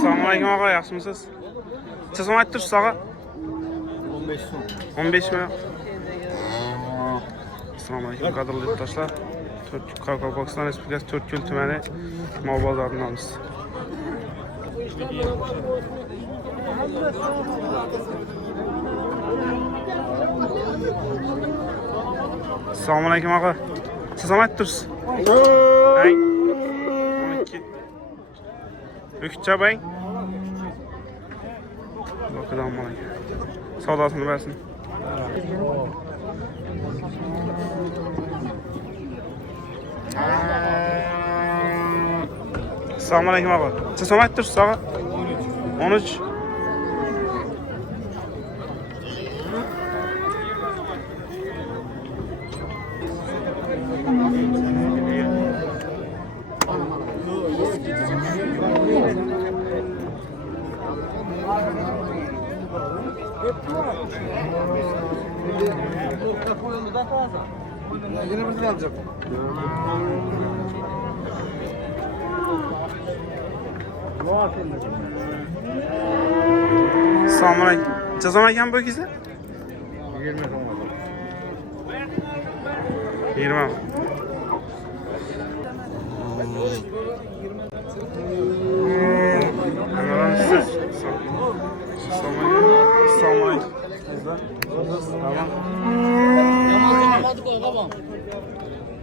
Assalomu alaykum ağa, yaxshimisiz? Necha so'm aytdirsiz ağa? 15 so'm. 15 mi? Assalomu alaykum qadrli yurtdoshlar. Qoraqalpog'iston Respublikasi To'rtko'l tumani mol bozoridamiz. Assalomu alaykum ağa. Necha so'm aytdirsiz? Bang. 12. Ökçe bang. Bakalım bana. Savdasını versin. Assalamu alaykum ağa. Necha so'm aytdirsiz ağa? 13. Yine bir alacağım. Assalamu alaykum. Necha so'm ekan bu ikisi? 20 so'm. 20.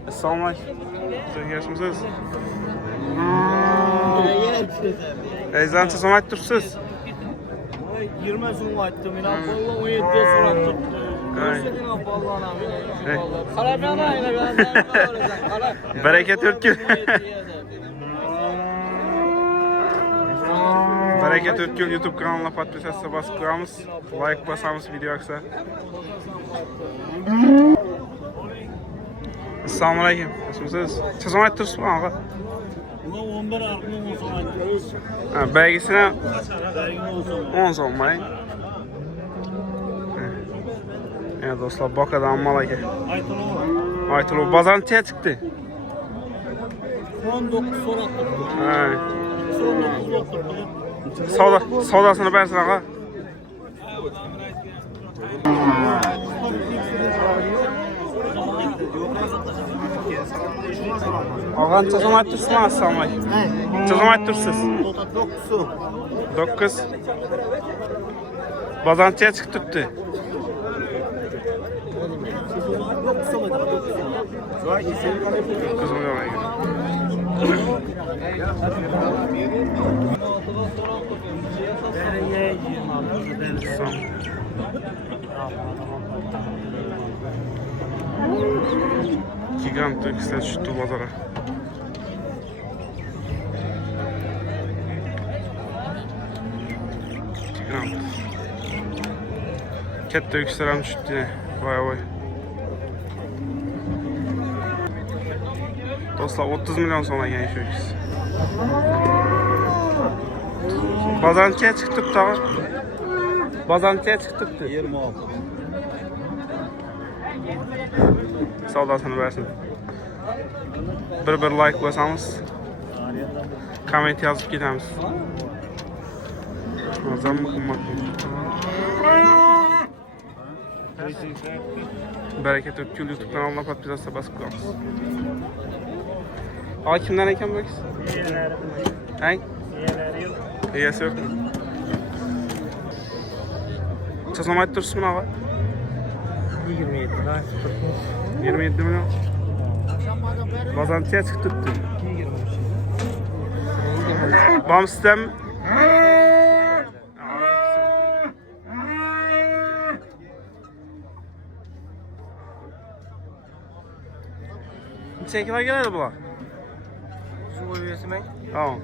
Assalomu alaykum. Yaxshimisiz? Necha so'm aytdirsiz? 20 so'm aytdim. Men Apollo 17 so'rab turibdi. Qarab Baraka To'rtko'l. Baraka To'rtko'l YouTube kanalına podpisatsiya bosib qo'yamiz. Like bosamiz video aksa. Assalomu alaykum. Yaxshimisiz? Necha so'm aytdirsiz ağa? 11 arqni 10 so'm aytdim. Ha, bagisini 10 so'm bang. Evet dostlar, Bokadan mal aka. Aytulu bozor necha chiqdi? 19 so'rab turibdi. Ha. 19 bo'lib turibdi. Savdasini bersin ağa. Ağa necha so'm aytdirsiz? Assalomu alaykum. Necha so'm aytdirsiz? 9 so'm. 9. Bozor necha chiqib turibdi? 9 so'm edi. 9 milyon ekan. Gigant Türkistan tushdi bozorga. Gigant. Katta Türkistan ham tushdi. Voy. Dostlar 30 milyon so'm ekan shu ikisi. Bozor necha chiqib turibdi? Bozor necha chiqib turibdi? 26. Savdasini bersin. Bir like bosamiz. Komment yozib ketamiz. Azam qimmat. Baraka To'rtko'l YouTube kanalına podpisatsiya bosib qo'yamiz. Ağa kimden ekan bu ikisi? Hang? Egasi yo'q. Necha so'm aytdirsiz buni ağa? 27 dan 27 milyon. Bozor necha chiqib turibdi? 23. Bom sistem. Necha kilo keladi bular? Şu üyesimen Tamam.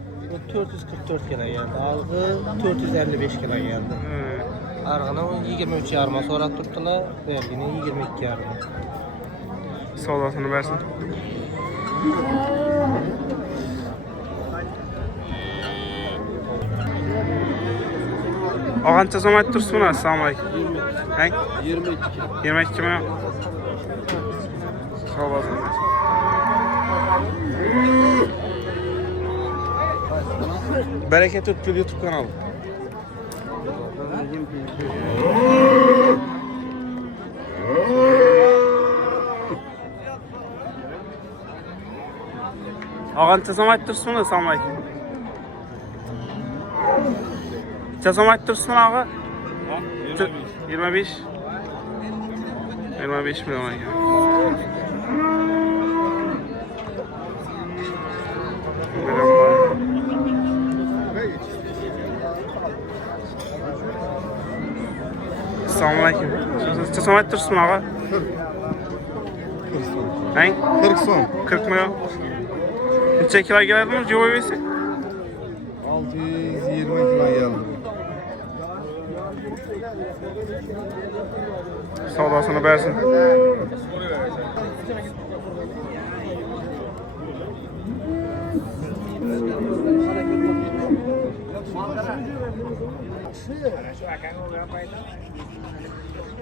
444 kilo geldi. Algı 455 kilo geldi. Argını 23 yarıma sonra tuttular. Vergini 22 yarıma. Savdasını versin. Ağa necha so'm aytdirsiz buni? Assalomu alaykum. 22. 22 mi? Sağ olasın. Bereket Türkgül YouTube kanalı. Ağan tezam ayttırsın, assalomu alaykum. Tezam ayttırsın ağa. 25. 25 milyon ekan. Assalomu alaykum. Tezam ayttırsın ağa. 40 son. 40 milyon. Neçe kilo geldiniz cevap versin? 620 kilo geldi. Savdasını versin.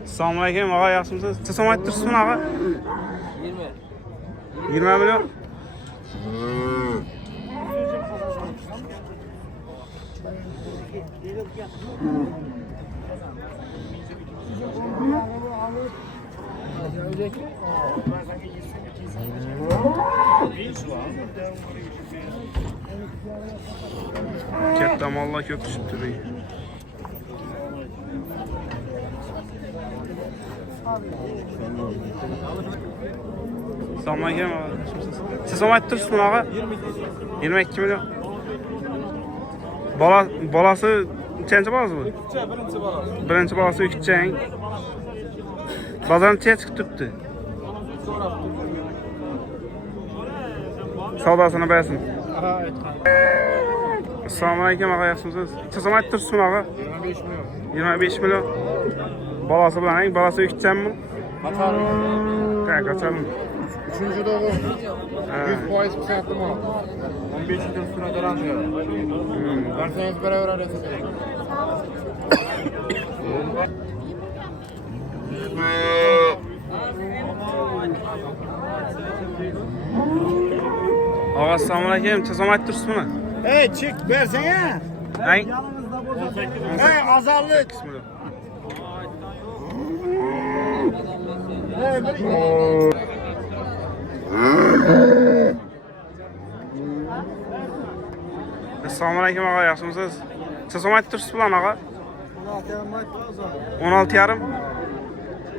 Assalomu alaykum ağa, yaxshimisiz? Tezam ayttırsın ağa. 20 milyon. Katta mollar ko'p tushibdi bu. Assalomu alaykum. Siz ayttirsiz bunaqa? 22 milyon. Bolasi nechanchi bolasi bu? Birinchi bolasi ikkitchang. Bozorni chiqib turibdi. Savdosini bersin. Assalomu alaykum ağa, yaxshimisiz? Siz ayttirsiz bunaqa? 25 milyon. 25 milyon. Bolasi bilan, bolasi ikkitchangmi? Kaçalım. Üçüncü doğum. 100% pısatlı mı? 15 yıl üstüne garantiyor. Verseniz beraber arasın. Ağa, assalomu alaykum. Tezam ayttirsiz buni? Hey çık versene. Hey. Hey azallık. Bismillah. Assalomu alaykum ağa, yaxshimisiz? Tezam ayttirsiz bilan ağa? 16 yarım.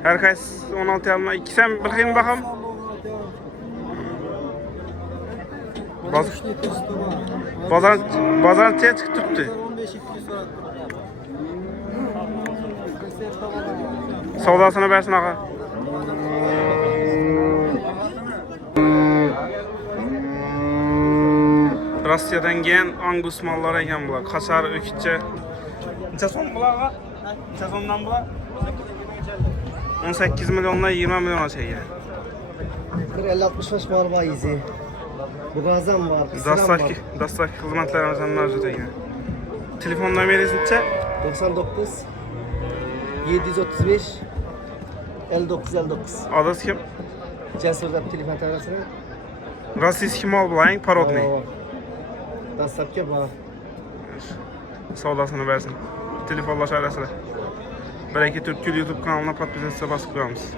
Her qaysi 16 yarım. İkisam bir xil baxam. Bozor chiqib turibdi. Savdosini bersin ağa. Rossiyadan kelgan Angus mallar ekan bular. Qashar, o'kitcha. Necha so'm bular ağa? Necha so'mdan bular? 18 milyondan 20 milyon ekan. 50-65 var var izi. Bugazam var. Dostavka xizmatlarimizdan mavjud ekan. Telefon nomeringiz necha? 99 735 59 Adres kim? Cesur'da telefon tarafına. Rossiyskiy mal bulang, parodniy. Dastlabki bor. Savdosini bersin. Telefonlasha olasizlar. Bereket Türkgül YouTube kanalına podpisatsiya bosib qo'yamiz.